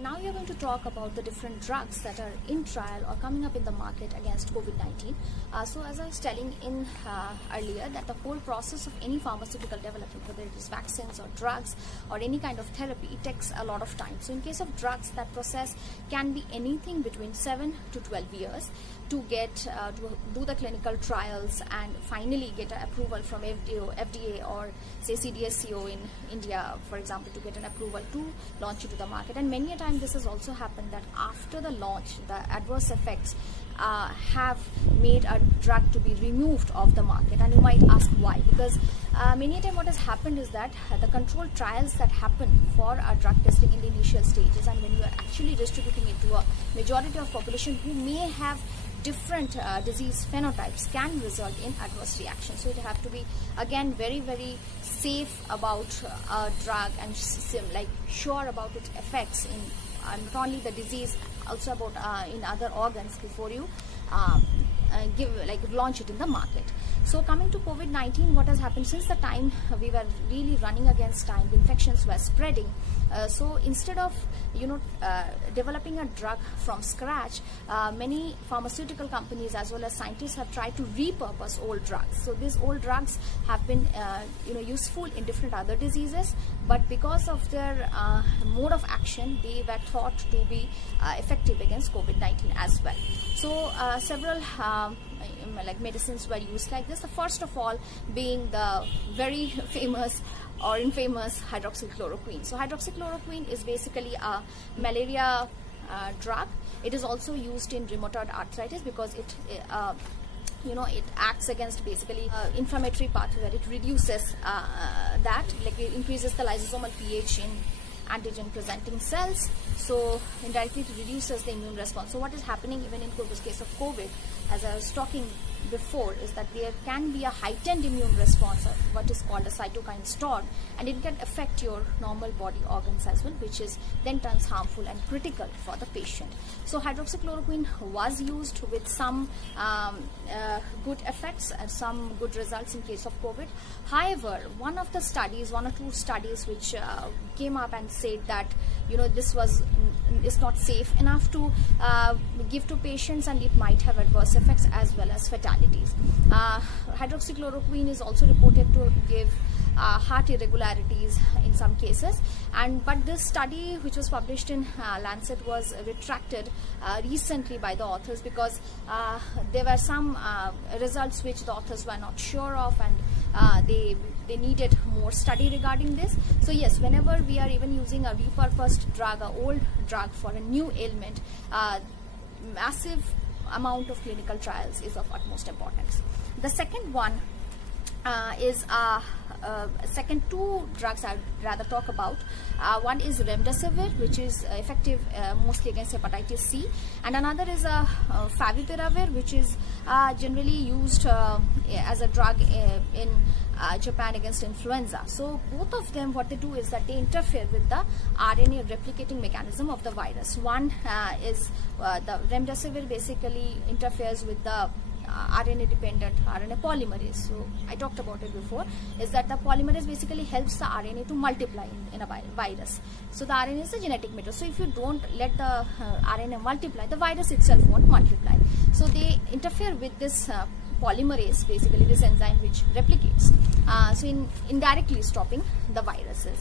now we are going to talk about the different drugs that are in trial or coming up in the market against COVID-19. So as I was telling in earlier, that the whole process of any pharmaceutical development, whether it is vaccines or drugs or any kind of therapy, it takes a lot of time. So in case of drugs, that process can be anything between 7 to 12 years to get to do the clinical trials and finally get an approval from FDA or say CDSCO in India, for example, to get an approval to launch it to the market. And many a time this has also happened that after the launch, the adverse effects have made a drug to be removed off the market. And you might ask why, because many a time what has happened is that the controlled trials that happen for a drug testing in the initial stages, and when you are actually distributing it to a majority of population who may have different disease phenotypes, can result in adverse reactions. So you have to be again very safe about a drug and sure about its effects in not only the disease, also about in other organs before you launch it in the market. So coming to COVID-19, what has happened since the time we were really running against time, the infections were spreading. So instead of developing a drug from scratch, many pharmaceutical companies as well as scientists have tried to repurpose old drugs. So these old drugs have been useful in different other diseases, but because of their mode of action, they were thought to be effective against COVID-19 as well. So several medicines were used like this. The first of all being the very famous or infamous hydroxychloroquine. So hydroxychloroquine is basically a malaria drug. It is also used in rheumatoid arthritis because it acts against basically inflammatory pathway where it reduces it increases the lysosomal pH in antigen presenting cells, so indirectly it reduces the immune response. So what is happening even in this case of COVID, as I was talking before, is that there can be a heightened immune response of what is called a cytokine storm, and it can affect your normal body organs as well, which is then turns harmful and critical for the patient. So hydroxychloroquine was used with some good effects and some good results in case of COVID. However, one or two studies which came up and said that this is not safe enough to give to patients, and it might have adverse effects as well as fatalities. Hydroxychloroquine is also reported to give heart irregularities in some cases, but this study which was published in Lancet was retracted recently by the authors because there were some results which the authors were not sure of, and they needed more study regarding this. So yes, whenever we are even using a repurposed drug, an old drug for a new ailment, massive amount of clinical trials is of utmost importance. The second one is second two drugs I'd rather talk about. One is remdesivir, which is effective mostly against hepatitis C, and another is favipiravir, which is generally used as a drug in Japan against influenza. So both of them, what they do is that they interfere with the RNA replicating mechanism of the virus. One is the remdesivir basically interferes with the RNA dependent RNA polymerase. So I talked about it before, is that the polymerase basically helps the RNA to multiply in a virus. So the RNA is the genetic material. So if you don't let the RNA multiply, the virus itself won't multiply. So they interfere with this polymerase, basically this enzyme which replicates, so in indirectly stopping the viruses.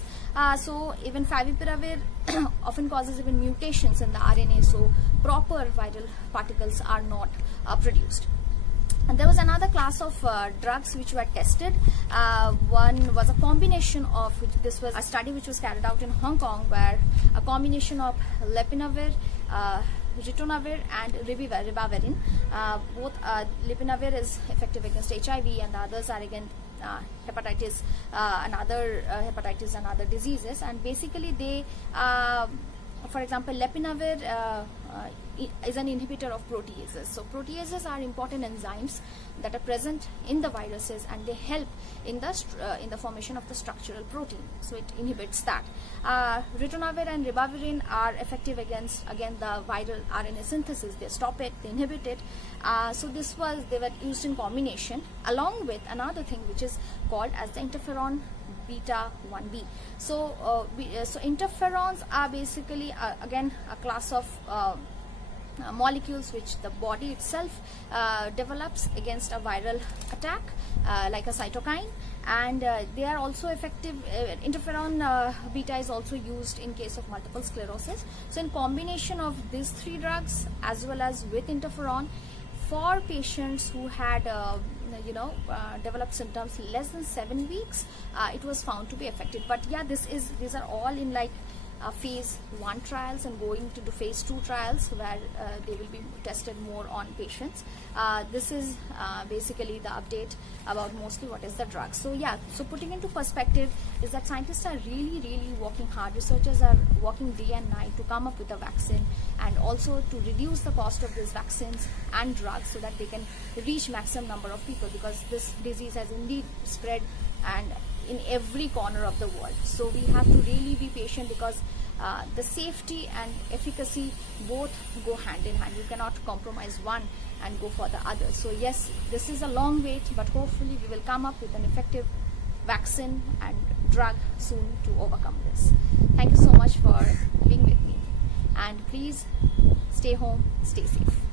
So even favipiravir often causes even mutations in the RNA, so proper viral particles are not produced. And there was another class of drugs which were tested. One was a combination of, this was a study which was carried out in Hong Kong, where a combination of lopinavir, ritonavir and ribavirin. Both lopinavir is effective against HIV, and the others are against hepatitis and other diseases. And basically they, for example, lopinavir is an inhibitor of proteases. So proteases are important enzymes that are present in the viruses, and they help in the formation of the structural protein. So it inhibits that. Ritonavir and ribavirin are effective against the viral RNA synthesis. They stop it, they inhibit it. So they were used in combination along with another thing which is called as the interferon beta 1b. So so interferons are basically again a class of molecules which the body itself develops against a viral attack, like a cytokine, and they are also effective. Interferon beta is also used in case of multiple sclerosis. So in combination of these three drugs as well as with interferon, for patients who had developed symptoms less than 7 weeks, it was found to be effective. But yeah, these are all in like phase 1 trials and going to do phase 2 trials where they will be tested more on patients. This is basically the update about mostly what is the drug. So yeah, so putting into perspective is that scientists are really working hard. Researchers are working day and night to come up with a vaccine and also to reduce the cost of these vaccines and drugs so that they can reach maximum number of people, because this disease has indeed spread and in every corner of the world. So we have to really be patient, because the safety and efficacy both go hand in hand. You cannot compromise one and go for the other. So yes, this is a long wait, but hopefully we will come up with an effective vaccine and drug soon to overcome this. Thank you so much for being with me, and please stay home, stay safe.